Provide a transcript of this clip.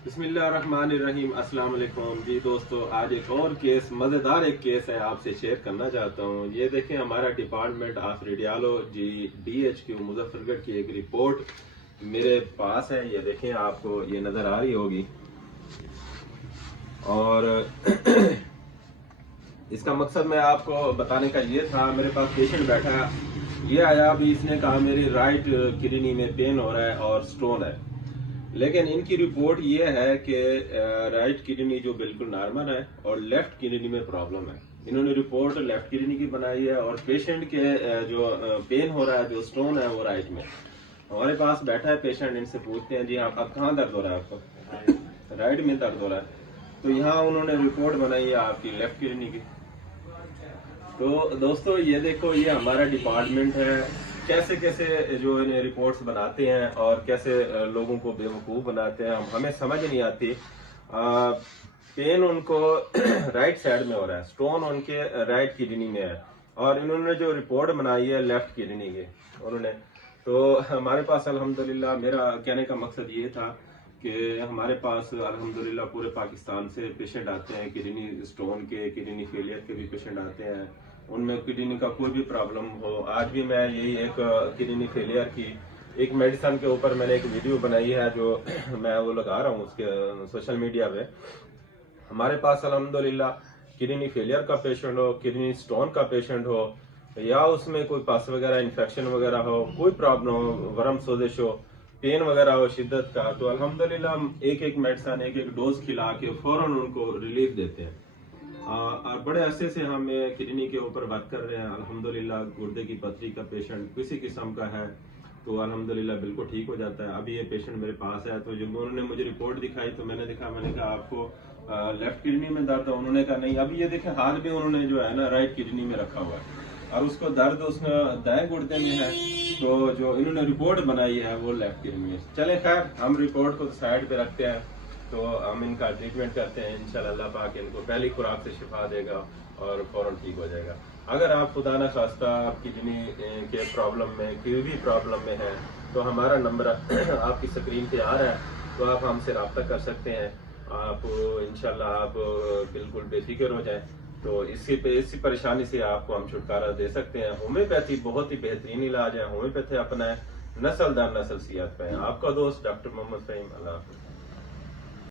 बिस्मिल्लाहिर्रहमानिर्रहीम। अस्सलाम वालेकुम जी दोस्तों, आज एक और केस, मज़ेदार एक केस है, आपसे शेयर करना चाहता हूँ। ये देखें, हमारा department of radiology DHQ Muzaffargarh की एक रिपोर्ट मेरे पास है। ये देखें, आपको ये नज़र आ रही होगी। और इसका मकसद मैं आपको बताने का ये था, मेरे पास पेशेंट बैठा है, ये आया अभी, इसने कहा मेरी राइट किडनी में पेन हो रहा है और स्टोन है। लेकिन इनकी रिपोर्ट ये है कि राइट किडनी जो बिल्कुल नॉर्मल है और लेफ्ट किडनी में प्रॉब्लम है। इन्होंने रिपोर्ट लेफ्ट किडनी की बनाई है और पेशेंट के जो पेन हो रहा है, जो स्टोन है, वो राइट में। हमारे पास बैठा है पेशेंट, इनसे पूछते हैं जी आप कहाँ दर्द हो रहा है? आपको राइट में दर्द हो रहा है। तो यहाँ उन्होंने रिपोर्ट बनाई है आपकी लेफ्ट किडनी की। तो दोस्तों ये देखो, ये हमारा डिपार्टमेंट है, कैसे कैसे जो इन्हें रिपोर्ट्स बनाते हैं और कैसे लोगों को बेवकूफ़ बनाते हैं, हमें समझ नहीं आती। पेन उनको राइट साइड में हो रहा है, स्टोन उनके राइट किडनी में है, और इन्होंने जो रिपोर्ट बनाई है लेफ्ट किडनी की उन्होंने। तो हमारे पास अल्हम्दुलिल्लाह, मेरा कहने का मकसद ये था कि हमारे पास अल्हम्दुलिल्लाह पूरे पाकिस्तान से पेशेंट आते हैं, किडनी स्टोन के, किडनी फेलियर के भी पेशेंट आते हैं, उनमें किडनी का कोई भी प्रॉब्लम हो। आज भी मैं यही एक किडनी फेलियर की एक मेडिसिन के ऊपर मैंने एक वीडियो बनाई है, जो मैं वो लगा रहा हूँ उसके सोशल मीडिया पे। हमारे पास अल्हम्दुलिल्लाह किडनी फेलियर का पेशेंट हो, किडनी स्टोन का पेशेंट हो, या उसमें कोई पस वगैरह इन्फेक्शन वगैरह हो, कोई प्रॉब्लम हो, वर्म सोजिश हो, पेन वगैरह हो शिद्दत का, तो अल्हम्दुलिल्लाह हम एक एक मेडिसिन, एक एक डोज खिला के फौरन उनको रिलीफ देते हैं। बड़े अरसे से हम किडनी के ऊपर बात कर रहे हैं। अल्हम्दुलिल्लाह गुर्दे की पथरी का पेशेंट किसी किस्म का है तो अल्हम्दुलिल्लाह बिल्कुल ठीक हो जाता है। अभी ये पेशेंट मेरे पास है, तो जब उन्होंने मुझे रिपोर्ट दिखाई तो मैंने कहा आपको लेफ्ट किडनी में दर्द है? उन्होंने कहा नहीं। अभी ये देखें, हाथ भी उन्होंने जो है ना राइट किडनी में रखा हुआ है और उसको दर्द उसने दाएं गुर्दे में है। तो जो इन्होंने रिपोर्ट बनाई है वो लेफ्ट किडनी में। चले खैर, हम रिपोर्ट को साइड पे रखते हैं, तो हम इनका ट्रीटमेंट करते हैं। इंशाल्लाह अल्लाह पाक इनको पहली खुराक से शिफा देगा और फौरन ठीक हो जाएगा। अगर आप खुदा न खास्ता किडनी के प्रॉब्लम में, किसी भी प्रॉब्लम में है, तो हमारा नंबर आपकी स्क्रीन पे आ रहा है, तो आप हमसे रब्ता कर सकते हैं। आप इंशाल्लाह आप बिल्कुल बेफिक्र हो जाए, तो इसी परेशानी से आपको हम छुटकारा दे सकते हैं। होम्योपैथी बहुत ही बेहतरीन इलाज है। होम्योपैथी अपना है, नस्ल दर नस्ल सियात पे है। आपका दोस्त डॉक्टर मोहम्मद फ़हीम। अल्लाह हाफ़िज़।